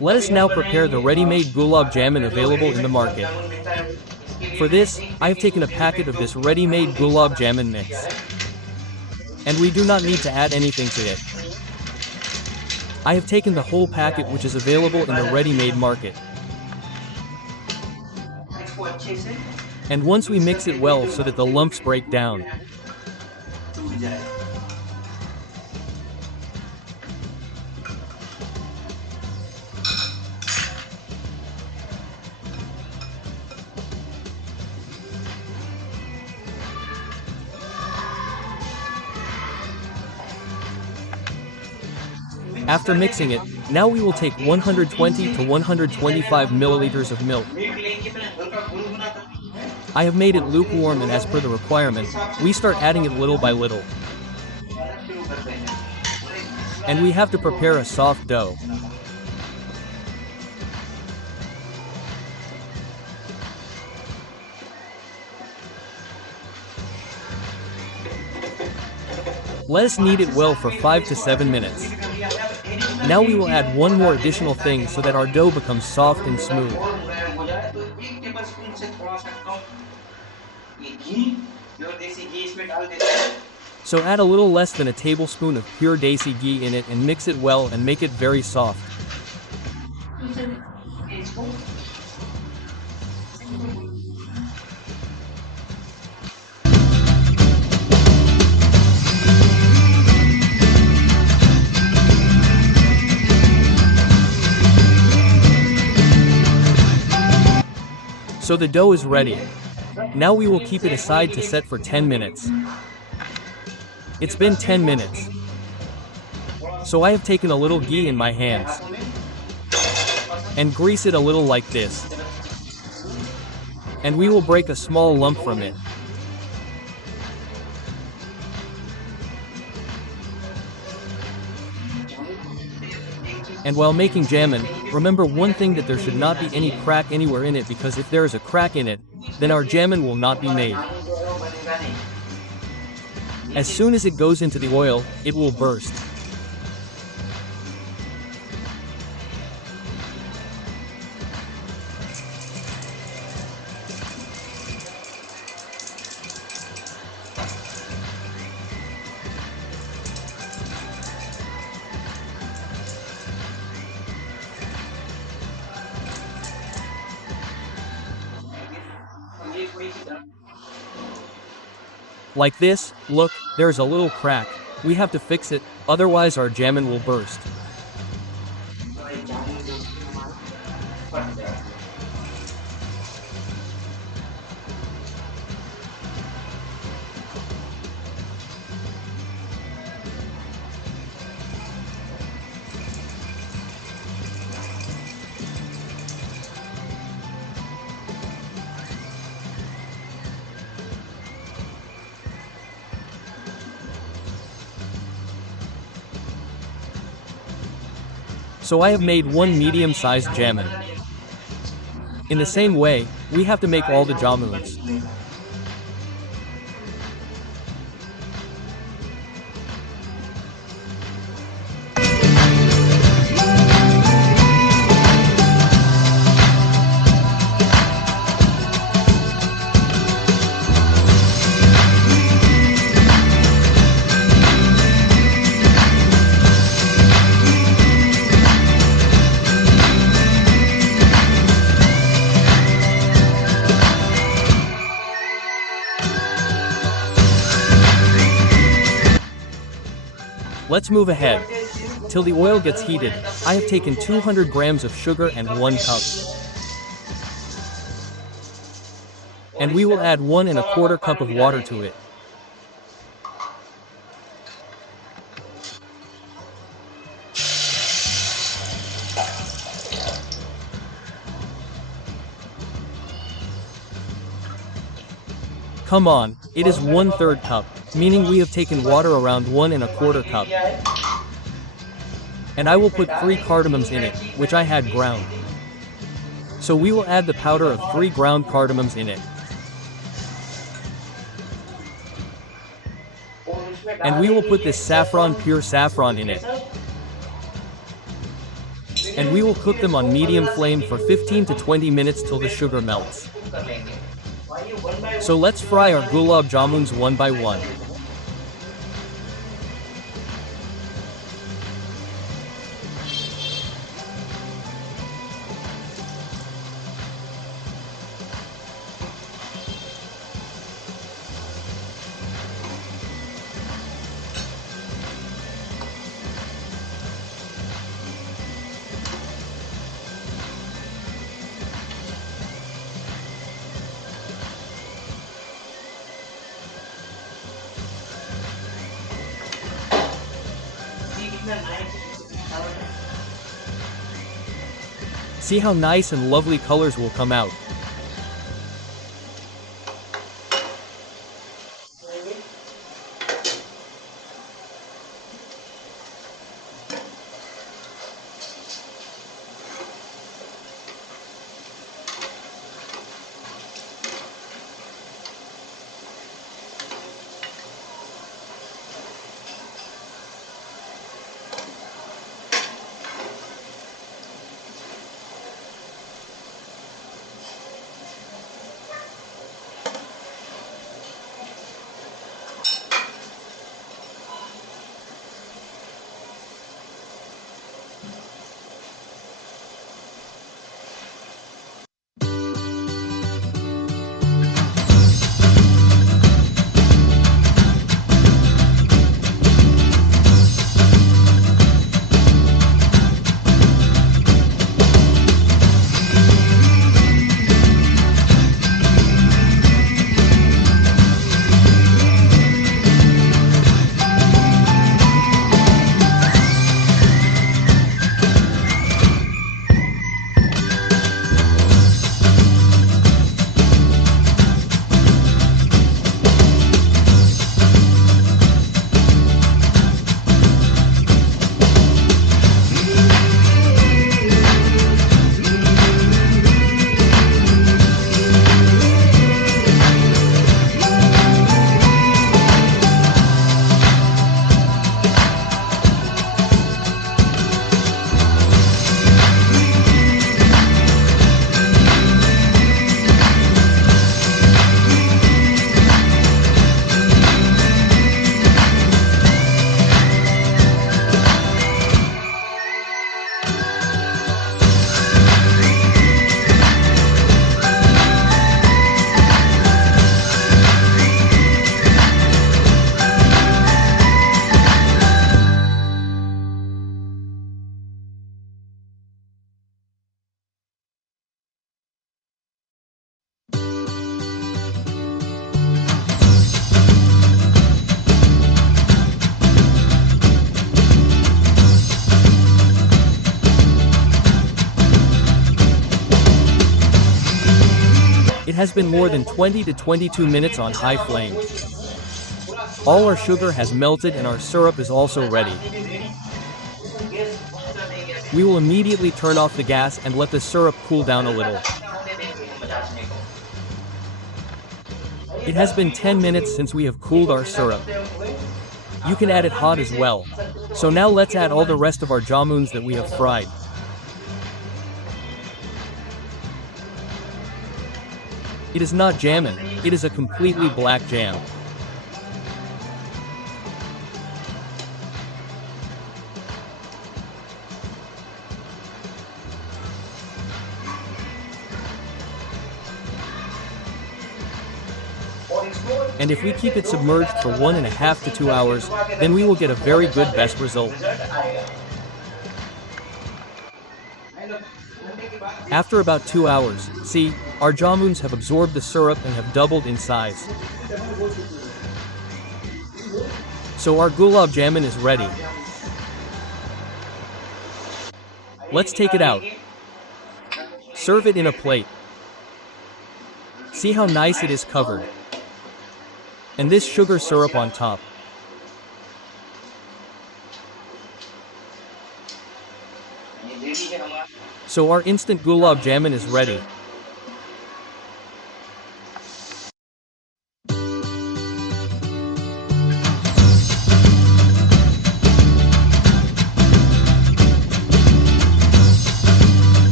Let us now prepare the ready-made Gulab Jamun available in the market. For this, I have taken a packet of this ready-made Gulab Jamun mix. And we do not need to add anything to it. I have taken the whole packet which is available in the ready-made market. And once we mix it well so that the lumps break down. After mixing it, now we will take 120 to 125 milliliters of milk. I have made it lukewarm, and as per the requirement, we start adding it little by little. And we have to prepare a soft dough. Let us knead it well for 5 to 7 minutes. Now we will add one more additional thing so that our dough becomes soft and smooth. So add a little less than a tablespoon of pure desi ghee in it and mix it well and make it very soft. So the dough is ready. Now we will keep it aside to set for 10 minutes. It's been 10 minutes. So I have taken a little ghee in my hands and grease it a little like this. And we will break a small lump from it. And while making jamun, remember one thing, that there should not be any crack anywhere in it, because if there is a crack in it, then our jamun will not be made. As soon as it goes into the oil, it will burst. Like this. Look, there is a little crack. We have to fix it, otherwise our jamun will burst. So I have made one medium-sized jamun. In the same way, we have to make all the jamuns. Let's move ahead. Till the oil gets heated, I have taken 200 grams of sugar and 1 cup. And we will add 1 1/4 cup of water to it. Come on, it is 1/3 cup, meaning we have taken water around 1 1/4 cup. And I will put 3 cardamoms in it, which I had ground. So we will add the powder of 3 ground cardamoms in it. And we will put this saffron, pure saffron in it. and we will cook them on medium flame for 15 to 20 minutes till the sugar melts. So let's fry our gulab jamuns one by one. See how nice and lovely colors will come out. It has been more than 20 to 22 minutes on high flame. All our sugar has melted and our syrup is also ready. We will immediately turn off the gas and let the syrup cool down a little. It has been 10 minutes since we have cooled our syrup. You can add it hot as well. So now let's add all the rest of our jamuns that we have fried. It is not jamun, it is a completely black jam. And if we keep it submerged for 1.5 to 2 hours, then we will get a very good best result. After about 2 hours, see, our jamuns have absorbed the syrup and have doubled in size. So our gulab jamun is ready. Let's take it out. Serve it in a plate. See how nice it is covered. And this sugar syrup on top. So our instant gulab jamun is ready.